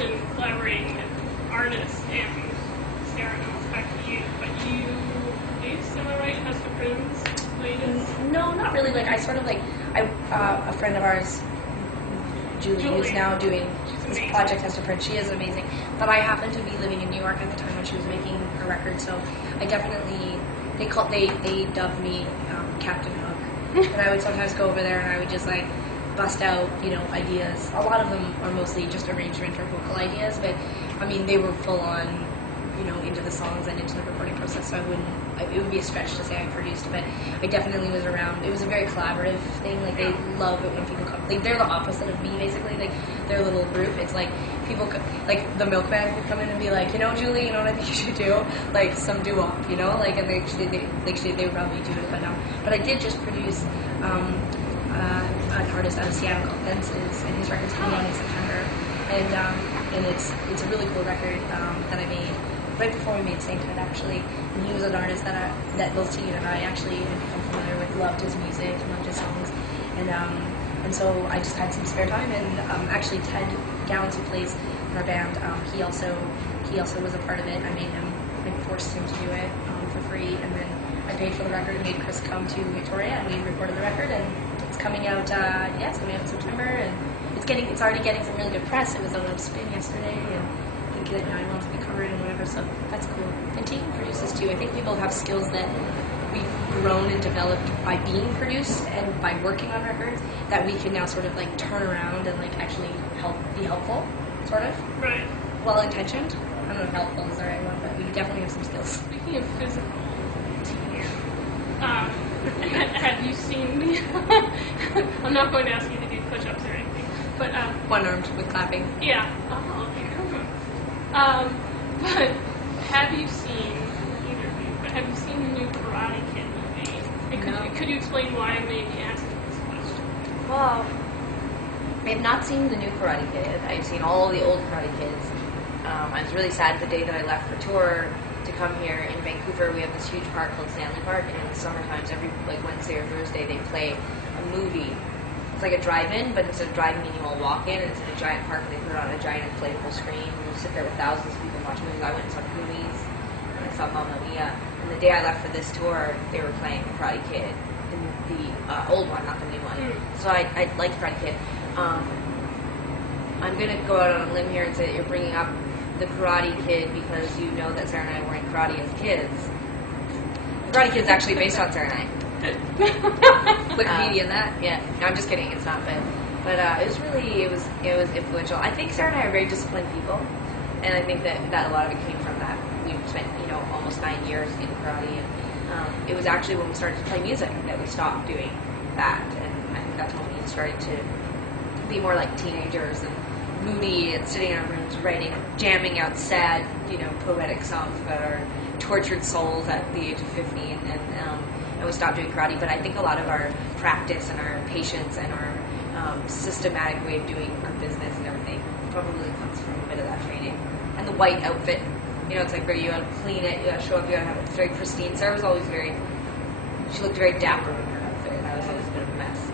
mentioned collaborating with artists, and Sara, now it's back to you, but you produce, am I right, Hester Prune's latest? No, not really. Like, I sort of like, a friend of ours, Julie, who's now doing this project, Hester Prune. She is amazing. But I happened to be living in New York at the time when she was making her record, so I definitely, they dubbed me Captain Hook. And I would sometimes go over there and I would just like bust out, ideas. A lot of them are mostly just arrangement or vocal ideas, but I mean, they were full on, into the songs and into the recording process, so it would be a stretch to say I produced, but I definitely was around. It was a very collaborative thing. Like, they love it when people come. Like, they're the opposite of me, basically. Like, their little group, it's like people, like the milkman would come in and be like, Julie, you know what I think you should do? Like, some doo-wop, like, and they would probably do it, but I did just produce an artist out of Seattle called Fences, and his record's coming out in September, and it's a really cool record that I made right before we made Sainthood, actually. And he was an artist that both Tegan and I actually had become familiar with, loved his music, loved his songs, and so I just had some spare time, and actually Ted Gowans, who plays in our band, he also was a part of it. I forced him to do it for free, and then I paid for the record and made Chris come to Victoria, and we recorded the record, and it's coming out, it's coming out in September, and it's already getting some really good press. It was on Spin yesterday, and I think that it wants to be covered and whatever, so that's cool. And Tegan produces too. I think we both have skills that we've grown and developed by being produced and by working on records that we can now sort of like turn around and like actually be helpful, sort of. Right. Well-intentioned. I don't know if helpful is the right one, but we definitely have some skills. Speaking of physical, have you seen I'm not going to ask you to do push-ups or anything, but one-armed with clapping. Yeah. Oh, okay. But have you seen the new Karate Kid movie? And could you explain why I made me ask this question? Well, I have not seen the new Karate Kid. I've seen all the old Karate Kids. I was really sad the day that I left for tour to come here in Vancouver. We have this huge park called Stanley Park, and in the summer times, every Wednesday or Thursday, they play a movie. It's like a drive-in, but instead of driving in, you all walk in, and it's in a giant park, and they put it on a giant inflatable screen, and you sit there with thousands of people and watch movies. I went and saw Goonies, and I saw Mamma Mia, and the day I left for this tour, they were playing The Karate Kid, the old one, not the new one. So I liked Karate Kid. I'm going to go out on a limb here and say that you're bringing up The Karate Kid because you know that Sara and I weren't karate as kids. The Karate Kid is actually based on Sara and I. Wikipedia that. Yeah. No, I'm just kidding. It's not, but it was influential. I think Sara and I are very disciplined people, and I think that a lot of it came from that. We spent almost 9 years in karate, and it was actually when we started to play music that we stopped doing that, and I think that's when we started to be more like teenagers and moody and sitting in our rooms writing, jamming out sad, poetic songs about our tortured souls at the age of 15, and we stopped doing karate. But I think a lot of our practice and our patience and our systematic way of doing our business and everything probably comes from a bit of that training. And the white outfit, it's like you gotta clean it, you gotta show up, you gotta have it very pristine. Sara was always she looked very dapper in her outfit, and I was always a bit of a mess.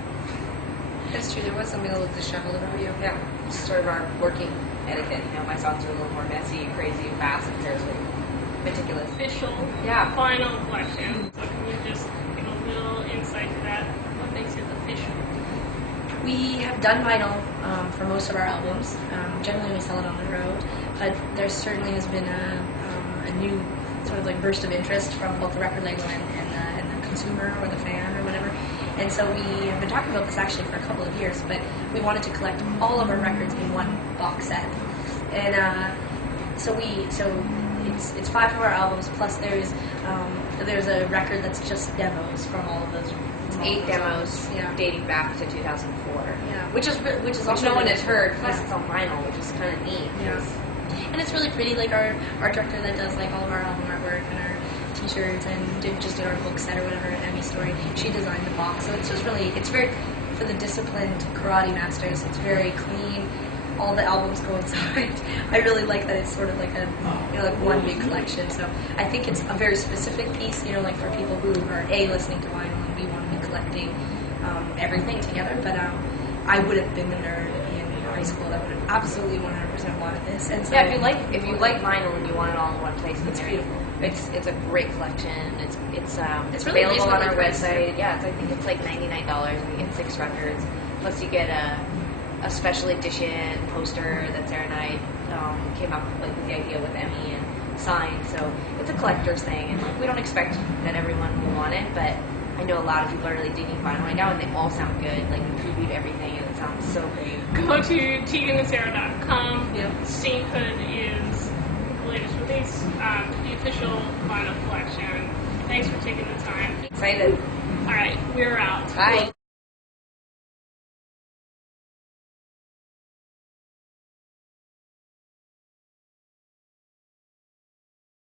That's true. There was something a little disheveled about you. Yeah, it's sort of our working etiquette. My songs are a little more messy, crazy, and fast, and Sara's like meticulous. Official, yeah, final collection. So can you just give a little insight to that? What makes it official? We have done vinyl for most of our albums. Generally, we sell it on the road, but there certainly has been a new sort of like burst of interest from both the record label and the consumer or the fan or whatever. And so we have been talking about this actually for a couple of years, but we wanted to collect all of our records in one box set. And so it's 5 of our albums, plus there's a record that's just demos from all of those. It's 8 demos, dating back to 2004. Yeah, which is also no one has heard. Yeah. Plus, it's on vinyl, which is kind of neat. Yeah, and it's really pretty. Like our director that does like all of our album artwork and our T-shirts and did our book set or whatever at Emmy Story. She designed the box, so it's just really it's very for the disciplined karate masters. It's very clean. All the albums go inside. I really like that it's sort of like a like one big collection. So I think it's a very specific piece. Like for people who are listening to vinyl and want to be collecting everything together. But I would have been the nerd in high school that would have absolutely 100% wanted this. And so Yeah, if you like vinyl and you want it all in one place, It's beautiful. It's a great collection. It's really available on our reasonably priced. website. Yeah, I think it's like $99 and you get 6 records. Plus you get a special edition poster that Sarah and I came up with the idea with Emmy and signed. So it's a collector's thing, and we don't expect that everyone will want it, but I know a lot of people are really digging vinyl right now, and they all sound good. Like, we previewed everything, and it sounds so great. Go to teganandsara.com. Yep. Sainthood is the latest release, the official vinyl collection. Thanks for taking the time. Excited. All right, we're out. Bye.